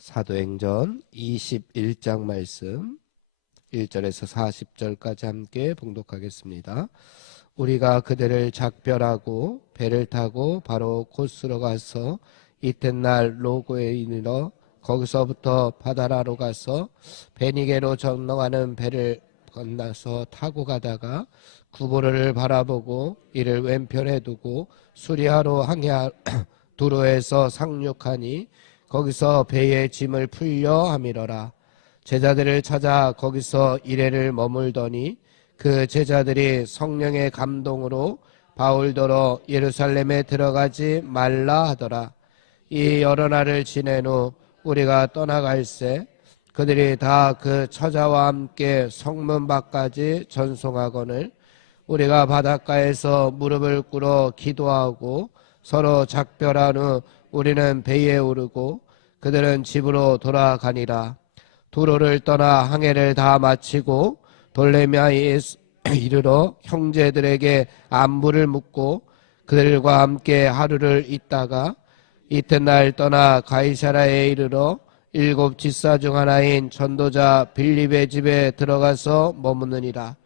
사도행전 21장 말씀 1절에서 40절까지 함께 봉독하겠습니다. 우리가 그들을 작별하고 배를 타고 바로 코스로 가서 이튿날 로고에 이르러 거기서부터 바다라로 가서 베니게로 전망하는 배를 건너서 타고 가다가 구보르를 바라보고 이를 왼편에 두고 수리아로 항해 두로에서 상륙하니 거기서 배의 짐을 풀려 함이러라. 제자들을 찾아 거기서 이레를 머물더니 그 제자들이 성령의 감동으로 바울더러 예루살렘에 들어가지 말라 하더라. 이 여러 날을 지낸 후 우리가 떠나갈새 그들이 다 그 처자와 함께 성문 밖까지 전송하거늘 우리가 바닷가에서 무릎을 꿇어 기도하고 서로 작별한 후 우리는 배에 오르고 그들은 집으로 돌아가니라. 두로를 떠나 항해를 다 마치고 돌레미아에 이르러 형제들에게 안부를 묻고 그들과 함께 하루를 있다가 이튿날 떠나 가이사라에 이르러 7 지사 중 하나인 전도자 빌립의 집에 들어가서 머무느니라.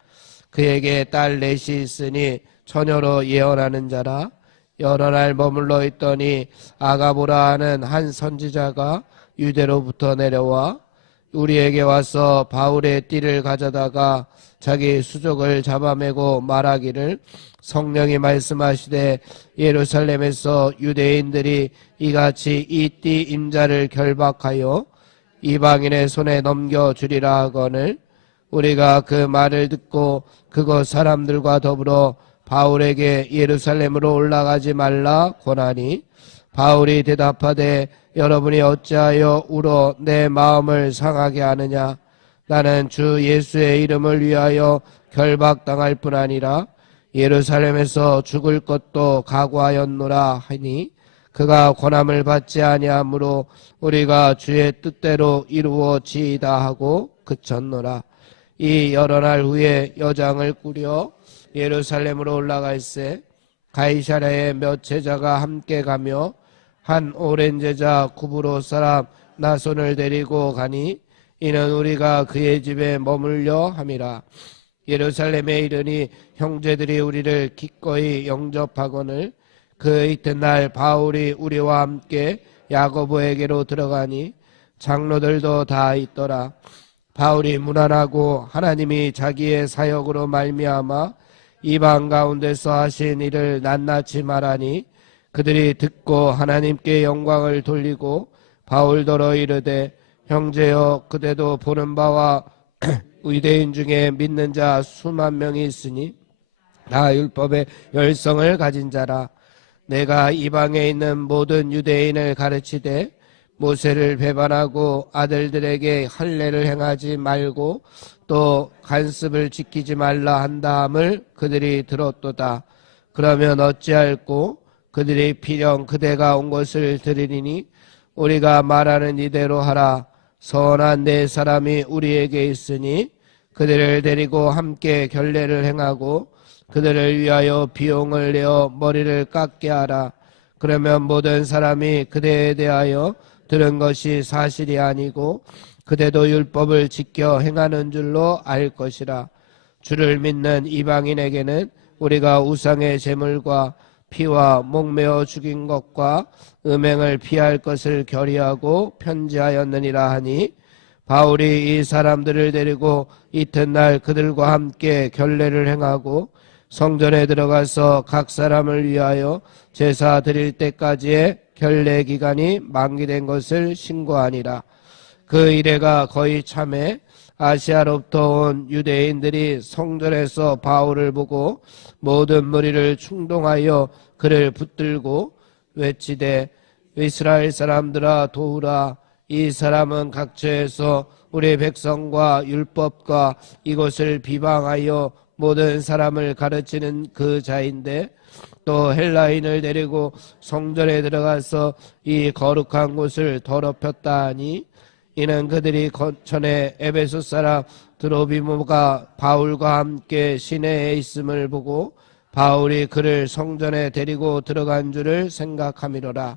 그에게 딸 넷이 있으니 처녀로 예언하는 자라. 여러 날 머물러 있더니 아가보라 하는 한 선지자가 유대로부터 내려와 우리에게 와서 바울의 띠를 가져다가 자기 수족을 잡아매고 말하기를 성령이 말씀하시되 예루살렘에서 유대인들이 이같이 이 띠 임자를 결박하여 이방인의 손에 넘겨주리라 하거늘 우리가 그 말을 듣고 그곳 사람들과 더불어 바울에게 예루살렘으로 올라가지 말라 권하니 바울이 대답하되 여러분이 어찌하여 울어 내 마음을 상하게 하느냐. 나는 주 예수의 이름을 위하여 결박당할 뿐 아니라 예루살렘에서 죽을 것도 각오하였노라 하니 그가 권함을 받지 아니하므로 우리가 주의 뜻대로 이루어지이다 하고 그쳤노라. 이 여러 날 후에 여장을 꾸려 예루살렘으로 올라갈새 가이사랴에 몇 제자가 함께 가며 한 오랜 제자 구브로 사람 나손을 데리고 가니 이는 우리가 그의 집에 머물려 함이라. 예루살렘에 이르니 형제들이 우리를 기꺼이 영접하거늘 그 이튿날 바울이 우리와 함께 야고보에게로 들어가니 장로들도 다 있더라. 바울이 무난하고 하나님이 자기의 사역으로 말미암아 이방 가운데서 하신 일을 낱낱이 말하니 그들이 듣고 하나님께 영광을 돌리고 바울더러 이르되 형제여 그대도 보는 바와 유대인 중에 믿는 자 수만 명이 있으니 다 율법의 열성을 가진 자라. 내가 이방에 있는 모든 유대인을 가르치되 모세를 배반하고 아들들에게 할례를 행하지 말고 또 간습을 지키지 말라 한다함을 그들이 들었도다. 그러면 어찌할꼬 그들이 필영 그대가 온 것을 들으리니 우리가 말하는 이대로 하라. 선한 네 사람이 우리에게 있으니 그들을 데리고 함께 결례를 행하고 그들을 위하여 비용을 내어 머리를 깎게 하라. 그러면 모든 사람이 그대에 대하여 들은 것이 사실이 아니고 그대도 율법을 지켜 행하는 줄로 알 것이라. 주를 믿는 이방인에게는 우리가 우상의 제물과 피와 목매어 죽인 것과 음행을 피할 것을 결의하고 편지하였느니라 하니 바울이 이 사람들을 데리고 이튿날 그들과 함께 결례를 행하고 성전에 들어가서 각 사람을 위하여 제사 드릴 때까지의 결례 기간이 만기된 것을 신고하니라. 그 이래가 거의 참에 아시아로부터 온 유대인들이 성전에서 바울을 보고 모든 무리를 충동하여 그를 붙들고 외치되 이스라엘 사람들아 도우라. 이 사람은 각처에서 우리 백성과 율법과 이것을 비방하여 모든 사람을 가르치는 그 자인데 또 헬라인을 데리고 성전에 들어가서 이 거룩한 곳을 더럽혔다 하니 이는 그들이 전에 에베소 사람 드로비모가 바울과 함께 시내에 있음을 보고 바울이 그를 성전에 데리고 들어간 줄을 생각하미로라.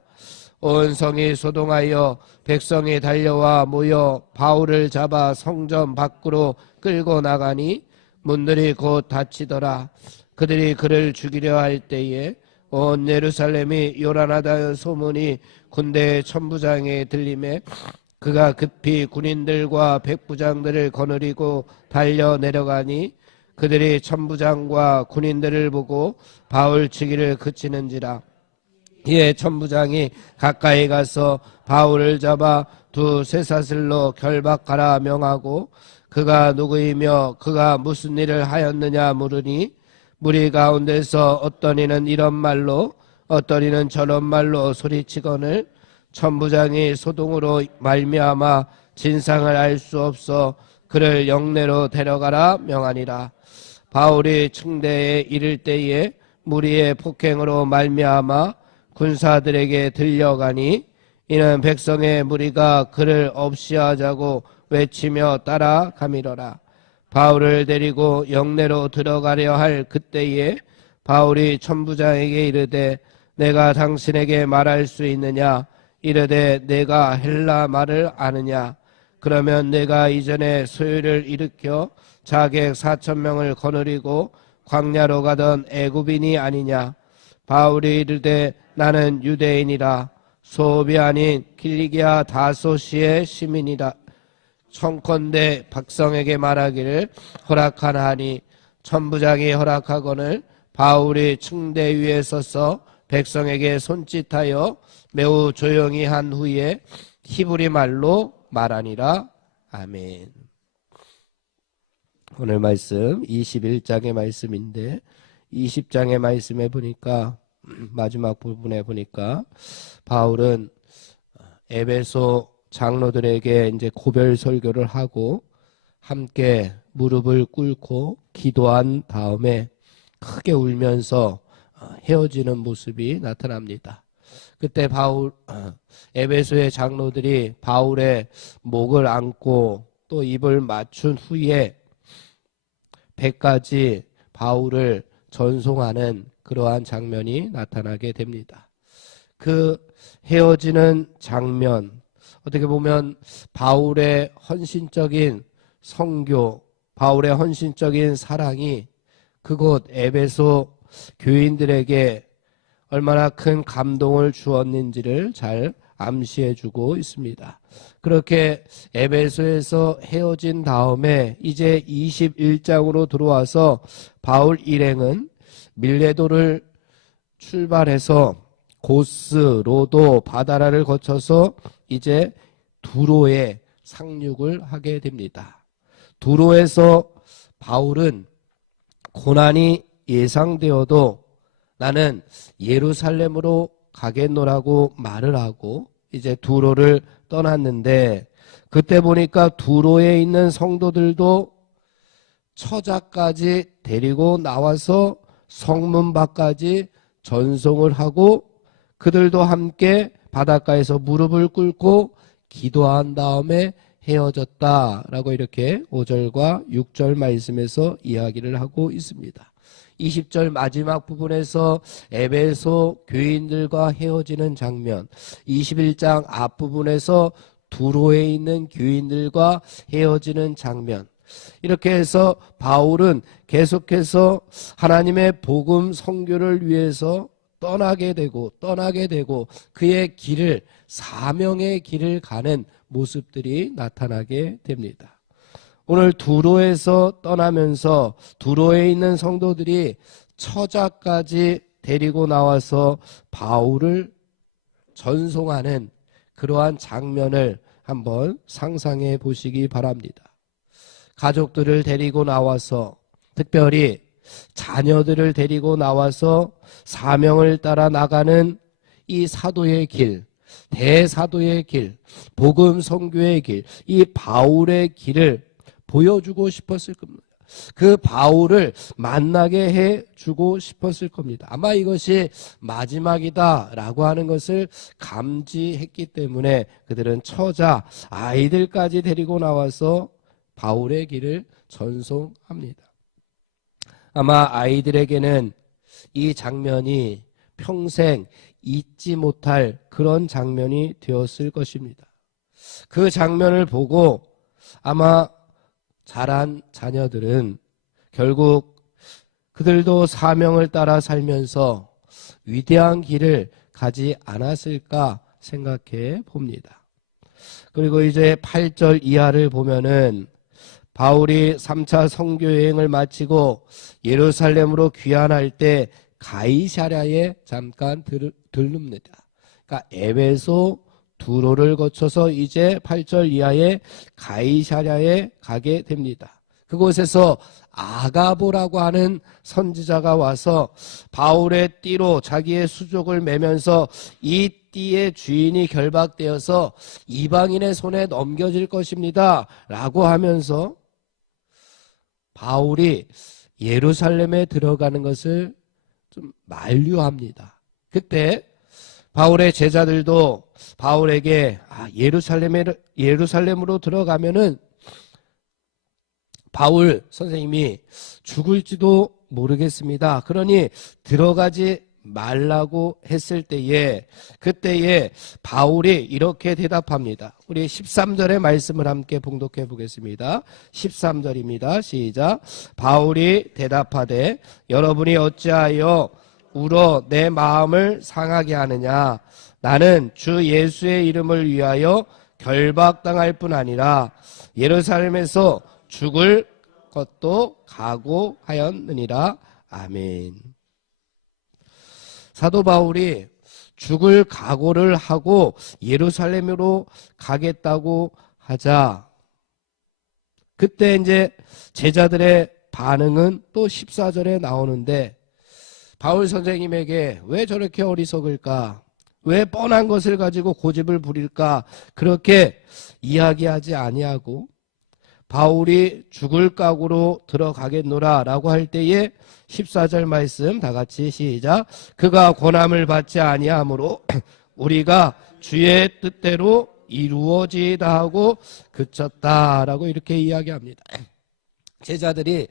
온 성이 소동하여 백성이 달려와 모여 바울을 잡아 성전 밖으로 끌고 나가니 문들이 곧 닫히더라. 그들이 그를 죽이려 할 때에 온 예루살렘이 요란하다는 소문이 군대의 천부장에 들림에 그가 급히 군인들과 백부장들을 거느리고 달려 내려가니 그들이 천부장과 군인들을 보고 바울 치기를 그치는지라. 이에 천부장이 가까이 가서 바울을 잡아 두 쇠사슬로 결박하라 명하고 그가 누구이며 그가 무슨 일을 하였느냐 물으니 무리 가운데서 어떤 이는 이런 말로 어떤 이는 저런 말로 소리치거늘 천부장이 소동으로 말미암아 진상을 알 수 없어 그를 영내로 데려가라 명하니라. 바울이 층대에 이를 때에 무리의 폭행으로 말미암아 군사들에게 들려가니 이는 백성의 무리가 그를 없이하자고 외치며 따라가미러라. 바울을 데리고 영내로 들어가려 할 그때에 바울이 천부장에게 이르되 내가 당신에게 말할 수 있느냐 이르되 내가 헬라 말을 아느냐 그러면 내가 이전에 소유를 일으켜 자객 4,000명을 거느리고 광야로 가던 애굽인이 아니냐. 바울이 이르되 나는 유대인이라 소비 아닌 길리기아 다소시의 시민이라. 청컨대 백성에게 말하기를 허락하나 하니 천부장이 허락하거늘 바울이 층대 위에 서서 백성에게 손짓하여 매우 조용히 한 후에 히브리 말로 말하니라. 아멘. 오늘 말씀 21장의 말씀인데 20장의 말씀에 보니까 마지막 부분에 보니까 바울은 에베소 장로들에게 이제 고별 설교를 하고 함께 무릎을 꿇고 기도한 다음에 크게 울면서 헤어지는 모습이 나타납니다. 그때 에베소의 장로들이 바울의 목을 안고 또 입을 맞춘 후에 100가지 바울을 전송하는 그러한 장면이 나타나게 됩니다. 그 헤어지는 장면, 어떻게 보면 바울의 헌신적인 선교, 바울의 헌신적인 사랑이 그곳 에베소 교인들에게 얼마나 큰 감동을 주었는지를 잘 암시해주고 있습니다. 그렇게 에베소에서 헤어진 다음에 이제 21장으로 들어와서 바울 일행은 밀레도를 출발해서 고스, 로도, 바다라를 거쳐서 이제 두로에 상륙을 하게 됩니다. 두로에서 바울은 고난이 예상되어도 나는 예루살렘으로 가겠노라고 말을 하고 이제 두로를 떠났는데 그때 보니까 두로에 있는 성도들도 처자까지 데리고 나와서 성문 밖까지 전송을 하고 그들도 함께 바닷가에서 무릎을 꿇고 기도한 다음에 헤어졌다라고 이렇게 5절과 6절 말씀에서 이야기를 하고 있습니다. 20절 마지막 부분에서 에베소 교인들과 헤어지는 장면, 21장 앞부분에서 두로에 있는 교인들과 헤어지는 장면, 이렇게 해서 바울은 계속해서 하나님의 복음 선교를 위해서 떠나게 되고 그의 길을, 사명의 길을 가는 모습들이 나타나게 됩니다. 오늘 두로에서 떠나면서 두로에 있는 성도들이 처자까지 데리고 나와서 바울을 전송하는 그러한 장면을 한번 상상해 보시기 바랍니다. 가족들을 데리고 나와서, 특별히 자녀들을 데리고 나와서 사명을 따라 나가는 이 사도의 길, 대사도의 길, 복음 선교의 길, 이 바울의 길을 보여주고 싶었을 겁니다. 그 바울을 만나게 해주고 싶었을 겁니다. 아마 이것이 마지막이다라고 하는 것을 감지했기 때문에 그들은 처자, 아이들까지 데리고 나와서 바울의 길을 전송합니다. 아마 아이들에게는 이 장면이 평생 잊지 못할 그런 장면이 되었을 것입니다. 그 장면을 보고 아마 자란 자녀들은 결국 그들도 사명을 따라 살면서 위대한 길을 가지 않았을까 생각해 봅니다. 그리고 이제 8절 이하를 보면은 바울이 3차 선교 여행을 마치고 예루살렘으로 귀환할 때 가이사랴에 잠깐 들릅니다. 그러니까 에베소 두로를 거쳐서 이제 8절 이하에 가이사랴에 가게 됩니다. 그곳에서 아가보라고 하는 선지자가 와서 바울의 띠로 자기의 수족을 매면서 이 띠의 주인이 결박되어서 이방인의 손에 넘겨질 것입니다 라고 하면서 바울이 예루살렘에 들어가는 것을 좀 만류합니다. 그때 바울의 제자들도 바울에게 예루살렘으로 들어가면은 바울 선생님이 죽을지도 모르겠습니다. 그러니 들어가지 말라고 했을 때에 그때에 바울이 이렇게 대답합니다. 우리 13절의 말씀을 함께 봉독해 보겠습니다. 13절입니다. 시작. 바울이 대답하되 여러분이 어찌하여 울어 내 마음을 상하게 하느냐. 나는 주 예수의 이름을 위하여 결박당할 뿐 아니라 예루살렘에서 죽을 것도 각오하였느니라. 아멘. 사도 바울이 죽을 각오를 하고 예루살렘으로 가겠다고 하자 그때 이제 제자들의 반응은 또 14절에 나오는데 바울 선생님에게 왜 저렇게 어리석을까? 왜 뻔한 것을 가지고 고집을 부릴까? 그렇게 이야기하지 아니하고 바울이 죽을 각오로 들어가겠노라 라고 할 때에 14절 말씀 다 같이 시작. 그가 권함을 받지 아니하므로 우리가 주의 뜻대로 이루어지다 하고 그쳤다 라고 이렇게 이야기합니다. 제자들이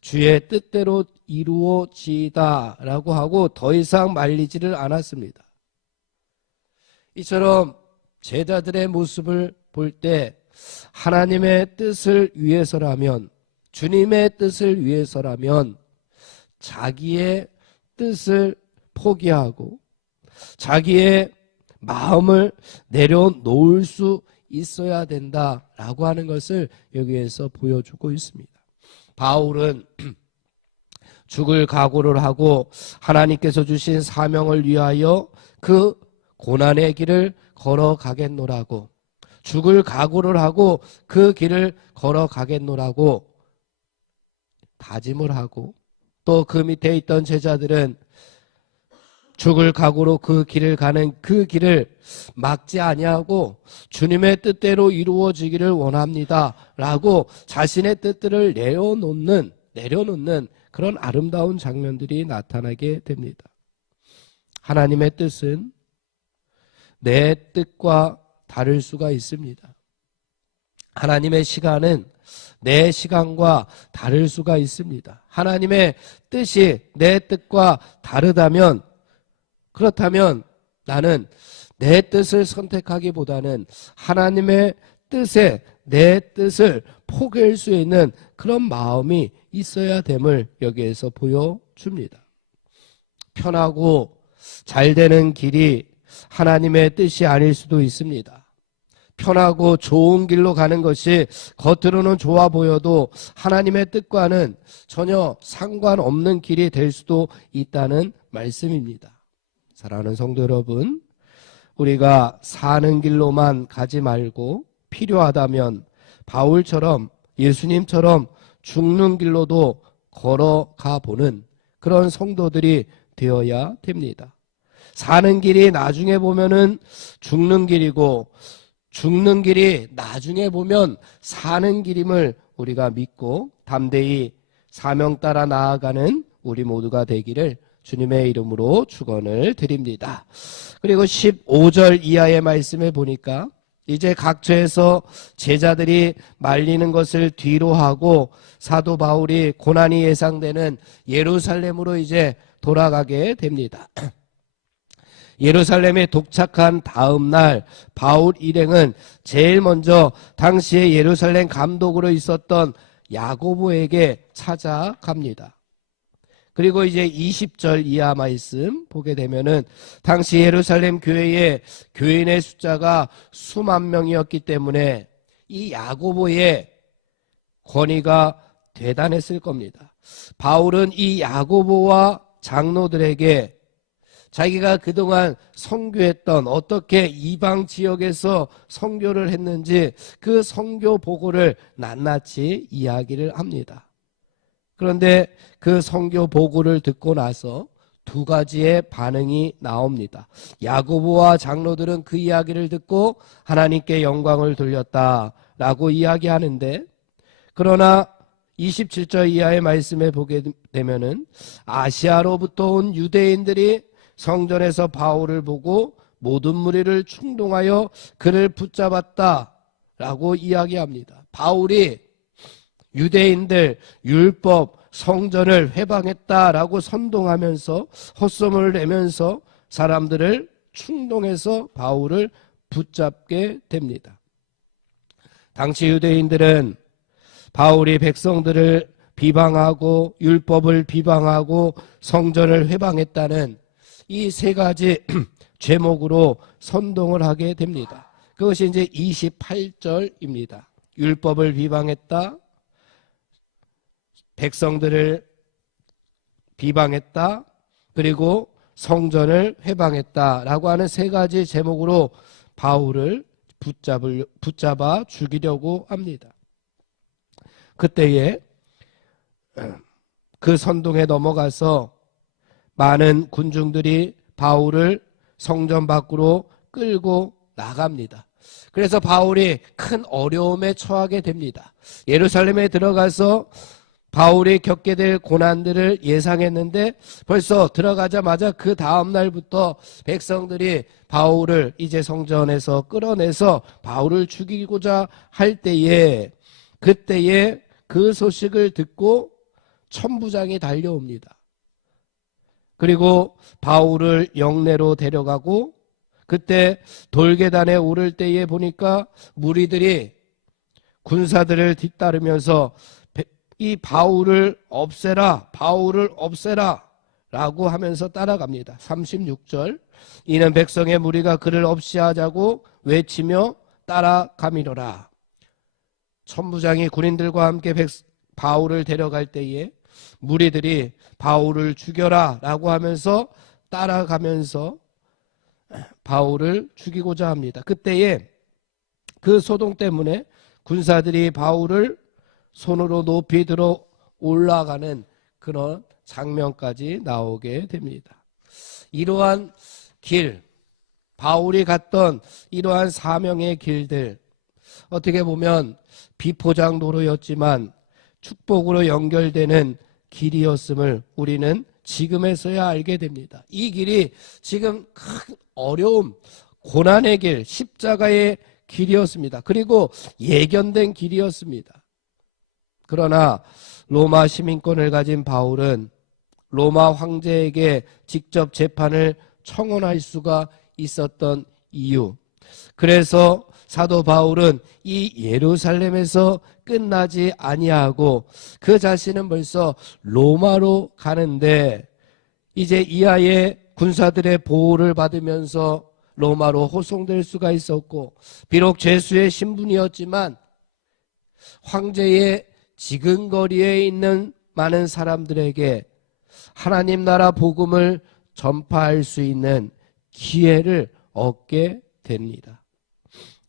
주의 뜻대로 이루어지다 라고 하고 더 이상 말리지를 않았습니다. 이처럼 제자들의 모습을 볼 때 하나님의 뜻을 위해서라면 주님의 뜻을 위해서라면 자기의 뜻을 포기하고 자기의 마음을 내려놓을 수 있어야 된다라고 하는 것을 여기에서 보여주고 있습니다. 바울은 죽을 각오를 하고 하나님께서 주신 사명을 위하여 그 고난의 길을 걸어가겠노라고 죽을 각오를 하고 그 길을 걸어가겠노라고 다짐을 하고 또 그 밑에 있던 제자들은 죽을 각오로 그 길을 가는 그 길을 막지 아니하고 주님의 뜻대로 이루어지기를 원합니다 라고 자신의 뜻들을 내려놓는 그런 아름다운 장면들이 나타나게 됩니다. 하나님의 뜻은 내 뜻과 다를 수가 있습니다. 하나님의 시간은 내 시간과 다를 수가 있습니다. 하나님의 뜻이 내 뜻과 다르다면 그렇다면 나는 내 뜻을 선택하기보다는 하나님의 뜻에 내 뜻을 포기할 수 있는 그런 마음이 있어야 됨을 여기에서 보여줍니다. 편하고 잘 되는 길이 하나님의 뜻이 아닐 수도 있습니다. 편하고 좋은 길로 가는 것이 겉으로는 좋아 보여도 하나님의 뜻과는 전혀 상관없는 길이 될 수도 있다는 말씀입니다. 사랑하는 성도 여러분, 우리가 사는 길로만 가지 말고 필요하다면 바울처럼 예수님처럼 죽는 길로도 걸어가 보는 그런 성도들이 되어야 됩니다. 사는 길이 나중에 보면은 죽는 길이고 죽는 길이 나중에 보면 사는 길임을 우리가 믿고 담대히 사명 따라 나아가는 우리 모두가 되기를 주님의 이름으로 축원을 드립니다. 그리고 15절 이하의 말씀에 보니까 이제 각처에서 제자들이 말리는 것을 뒤로 하고 사도 바울이 고난이 예상되는 예루살렘으로 이제 돌아가게 됩니다. 예루살렘에 도착한 다음 날 바울 일행은 제일 먼저 당시에 예루살렘 감독으로 있었던 야고보에게 찾아갑니다. 그리고 이제 20절 이하 말씀 보게 되면은 당시 예루살렘 교회의 교인의 숫자가 수만 명이었기 때문에 이 야고보의 권위가 대단했을 겁니다. 바울은 이 야고보와 장로들에게 자기가 그동안 선교했던 어떻게 이방 지역에서 선교를 했는지 그 선교 보고를 낱낱이 이야기를 합니다. 그런데 그 선교 보고를 듣고 나서 두 가지의 반응이 나옵니다. 야고보와 장로들은 그 이야기를 듣고 하나님께 영광을 돌렸다라고 이야기하는데, 그러나 27절 이하의 말씀에 보게 되면은 아시아로부터 온 유대인들이 성전에서 바울을 보고 모든 무리를 충동하여 그를 붙잡았다라고 이야기합니다. 바울이 유대인들 율법 성전을 회방했다라고 선동하면서 헛소문을 내면서 사람들을 충동해서 바울을 붙잡게 됩니다. 당시 유대인들은 바울이 백성들을 비방하고 율법을 비방하고 성전을 회방했다는 이 세 가지 제목으로 선동을 하게 됩니다. 그것이 이제 28절입니다. 율법을 비방했다, 백성들을 비방했다, 그리고 성전을 회방했다라고 하는 세 가지 제목으로 바울을 붙잡아 죽이려고 합니다. 그때에 그 선동에 넘어가서 많은 군중들이 바울을 성전 밖으로 끌고 나갑니다. 그래서 바울이 큰 어려움에 처하게 됩니다. 예루살렘에 들어가서 바울이 겪게 될 고난들을 예상했는데 벌써 들어가자마자 그 다음 날부터 백성들이 바울을 이제 성전에서 끌어내서 바울을 죽이고자 할 때에, 그때에 그 소식을 듣고 천부장이 달려옵니다. 그리고 바울을 영내로 데려가고, 그때 돌계단에 오를 때에 보니까 무리들이 군사들을 뒤따르면서 이 바울을 없애라, 바울을 없애라 라고 하면서 따라갑니다. 36절, 이는 백성의 무리가 그를 없이하자고 외치며 따라가미로라. 천부장이 군인들과 함께 바울을 데려갈 때에 무리들이 바울을 죽여라 라고 하면서 따라가면서 바울을 죽이고자 합니다. 그때에 그 소동 때문에 군사들이 바울을 손으로 높이 들어 올라가는 그런 장면까지 나오게 됩니다. 이러한 길, 바울이 갔던 이러한 사명의 길들, 어떻게 보면 비포장 도로였지만 축복으로 연결되는 길이었음을 우리는 지금에서야 알게 됩니다. 이 길이 지금 큰 어려움, 고난의 길, 십자가의 길이었습니다. 그리고 예견된 길이었습니다. 그러나 로마 시민권을 가진 바울은 로마 황제에게 직접 재판을 청원할 수가 있었던 이유, 그래서 사도 바울은 이 예루살렘에서 끝나지 아니하고 그 자신은 벌써 로마로 가는데, 이제 이하의 군사들의 보호를 받으면서 로마로 호송될 수가 있었고, 비록 죄수의 신분이었지만 황제의 지근거리에 있는 많은 사람들에게 하나님 나라 복음을 전파할 수 있는 기회를 얻게 됩니다.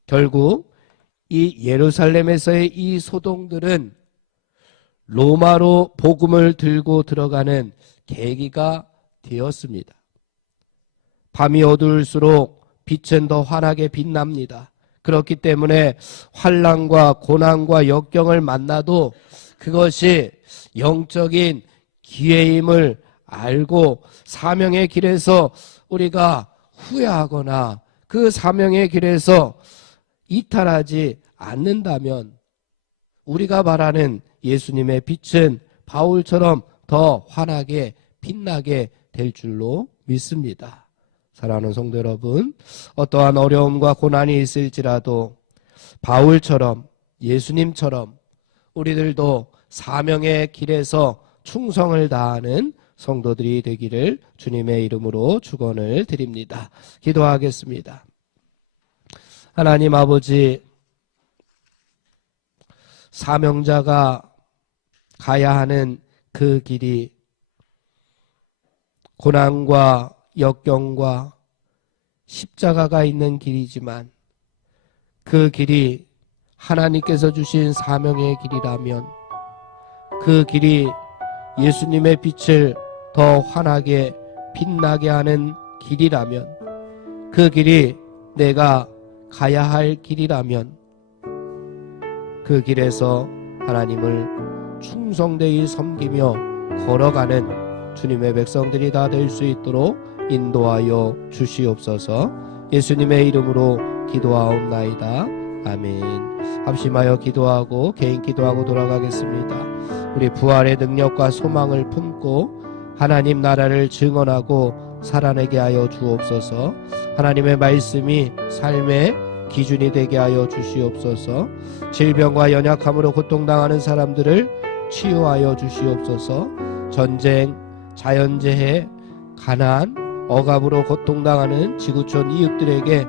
결국 이 예루살렘에서의 이 소동들은 로마로 복음을 들고 들어가는 계기가 되었습니다. 밤이 어두울수록 빛은 더 환하게 빛납니다. 그렇기 때문에 환난과 고난과 역경을 만나도 그것이 영적인 기회임을 알고 사명의 길에서 우리가 후회하거나 그 사명의 길에서 이탈하지 않는다면 우리가 바라는 예수님의 빛은 바울처럼 더 환하게 빛나게 될 줄로 믿습니다. 사랑하는 성도 여러분, 어떠한 어려움과 고난이 있을지라도 바울처럼 예수님처럼 우리들도 사명의 길에서 충성을 다하는 성도들이 되기를 주님의 이름으로 축원을 드립니다. 기도하겠습니다. 하나님 아버지, 사명자가 가야 하는 그 길이 고난과 역경과 십자가가 있는 길이지만 그 길이 하나님께서 주신 사명의 길이라면, 그 길이 예수님의 빛을 더 환하게 빛나게 하는 길이라면, 그 길이 내가 가야 할 길이라면 그 길에서 하나님을 충성되이 섬기며 걸어가는 주님의 백성들이 다 될 수 있도록 인도하여 주시옵소서. 예수님의 이름으로 기도하옵나이다. 아멘. 합심하여 기도하고 개인 기도하고 돌아가겠습니다. 우리 부활의 능력과 소망을 품고 하나님 나라를 증언하고 살아내게 하여 주옵소서. 하나님의 말씀이 삶의 기준이 되게 하여 주시옵소서. 질병과 연약함으로 고통당하는 사람들을 치유하여 주시옵소서. 전쟁, 자연재해, 가난, 억압으로 고통당하는 지구촌 이웃들에게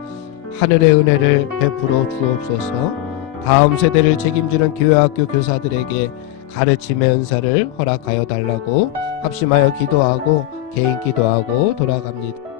하늘의 은혜를 베풀어 주옵소서. 다음 세대를 책임지는 교회학교 교사들에게 가르침의 은사를 허락하여 달라고 합심하여 기도하고 개인 기도하고 돌아갑니다.